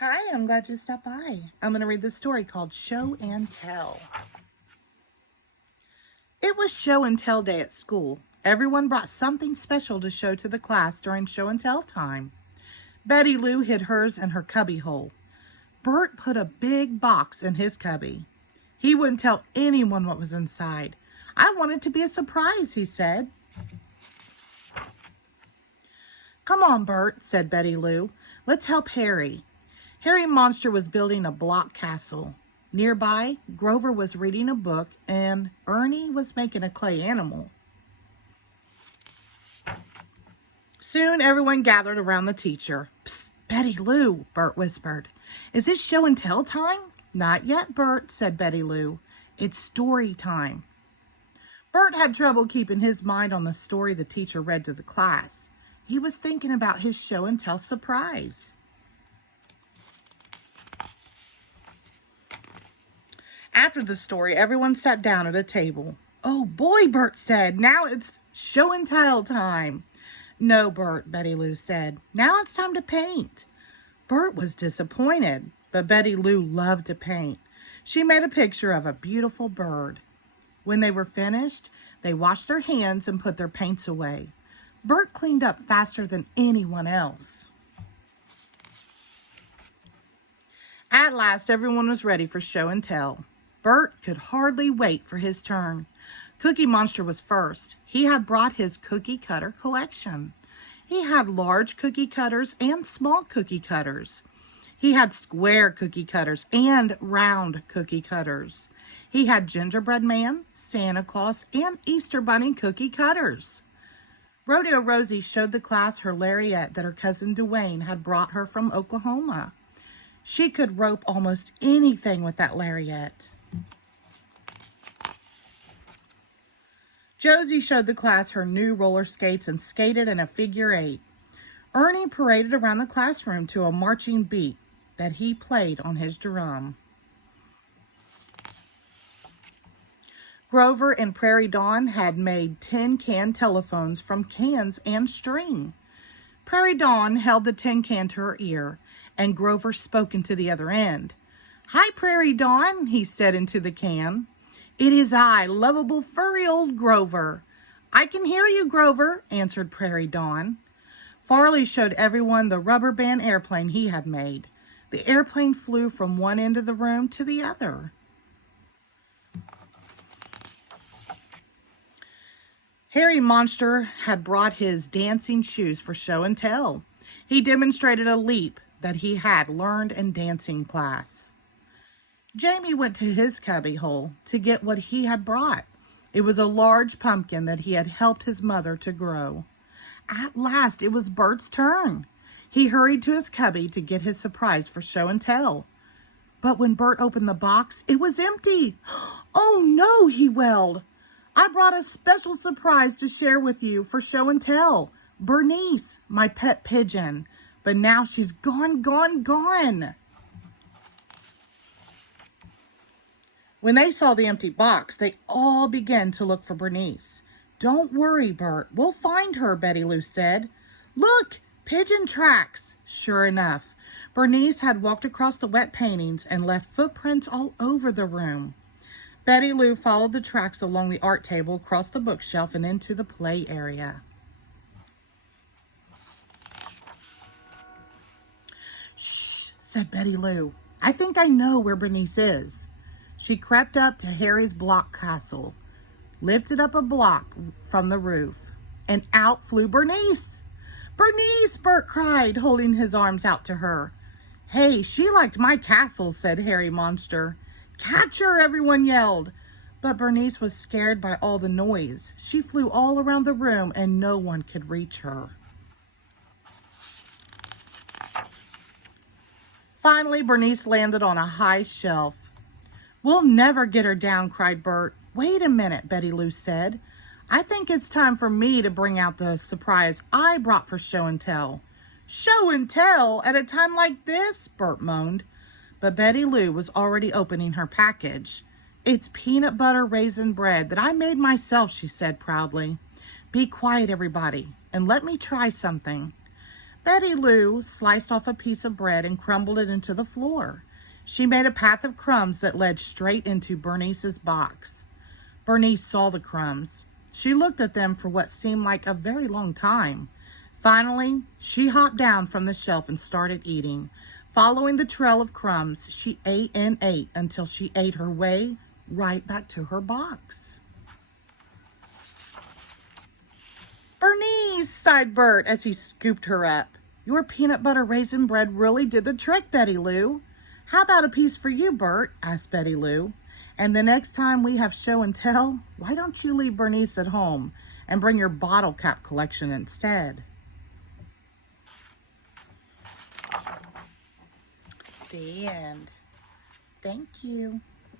Hi, I'm glad you stopped by. I'm going to read the story called Show and Tell. It was show and tell day at school. Everyone brought something special to show to the class during show and tell time. Betty Lou hid hers in her cubby hole. Bert put a big box in his cubby. He wouldn't tell anyone what was inside. I want it to be a surprise, he said. Come on, Bert, said Betty Lou. Let's help Harry. Harry Monster was building a block castle. Nearby, Grover was reading a book and Ernie was making a clay animal. Soon everyone gathered around the teacher. Psst, Betty Lou, Bert whispered. Is this show and tell time? Not yet, Bert, said Betty Lou. It's story time. Bert had trouble keeping his mind on the story the teacher read to the class. He was thinking about his show and tell surprise. After the story, everyone sat down at a table. Oh boy, Bert said, now it's show and tell time. No, Bert, Betty Lou said. Now it's time to paint. Bert was disappointed, but Betty Lou loved to paint. She made a picture of a beautiful bird. When they were finished, they washed their hands and put their paints away. Bert cleaned up faster than anyone else. At last, everyone was ready for show and tell. Bert could hardly wait for his turn. Cookie Monster was first. He had brought his cookie cutter collection. He had large cookie cutters and small cookie cutters. He had square cookie cutters and round cookie cutters. He had gingerbread man, Santa Claus, and Easter Bunny cookie cutters. Rodeo Rosie showed the class her lariat that her cousin Dwayne had brought her from Oklahoma. She could rope almost anything with that lariat. Josie showed the class her new roller skates and skated in a figure eight. Ernie paraded around the classroom to a marching beat that he played on his drum. Grover and Prairie Dawn had made tin can telephones from cans and string. Prairie Dawn held the tin can to her ear, and Grover spoke into the other end. Hi, Prairie Dawn, he said into the can. It is I, lovable furry old Grover. I can hear you, Grover, answered Prairie Dawn. Farley showed everyone the rubber band airplane he had made. The airplane flew from one end of the room to the other. Harry Monster had brought his dancing shoes for show and tell. He demonstrated a leap that he had learned in dancing class. Jamie went to his cubby hole to get what he had brought. It was a large pumpkin that he had helped his mother to grow. At last, it was Bert's turn. He hurried to his cubby to get his surprise for show and tell. But when Bert opened the box, it was empty. Oh no, he wailed. I brought a special surprise to share with you for show and tell. Bernice, my pet pigeon. But now she's gone, gone, gone. When they saw the empty box, they all began to look for Bernice. Don't worry, Bert. We'll find her, Betty Lou said. Look, pigeon tracks. Sure enough, Bernice had walked across the wet paintings and left footprints all over the room. Betty Lou followed the tracks along the art table, across the bookshelf, and into the play area. Shh, said Betty Lou. I think I know where Bernice is. She crept up to Harry's block castle, lifted up a block from the roof, and out flew Bernice. Bernice, Bert cried, holding his arms out to her. Hey, she liked my castle, said Harry Monster. Catch her, everyone yelled. But Bernice was scared by all the noise. She flew all around the room and no one could reach her. Finally, Bernice landed on a high shelf. We'll never get her down, cried Bert. Wait a minute, Betty Lou said. I think it's time for me to bring out the surprise I brought for show and tell. Show and tell at a time like this, Bert moaned. But Betty Lou was already opening her package. It's peanut butter raisin bread that I made myself, she said proudly. Be quiet, everybody, and let me try something. Betty Lou sliced off a piece of bread and crumbled it into the floor. She made a path of crumbs that led straight into Bernice's box. Bernice saw the crumbs. She looked at them for what seemed like a very long time. Finally, she hopped down from the shelf and started eating. Following the trail of crumbs, she ate and ate until she ate her way right back to her box. "Bernice," sighed Bert as he scooped her up. "Your peanut butter raisin bread really did the trick, Betty Lou." "How about a piece for you, Bert?" asked Betty Lou. "And the next time we have show and tell, why don't you leave Bernice at home and bring your bottle cap collection instead?" The end. Thank you.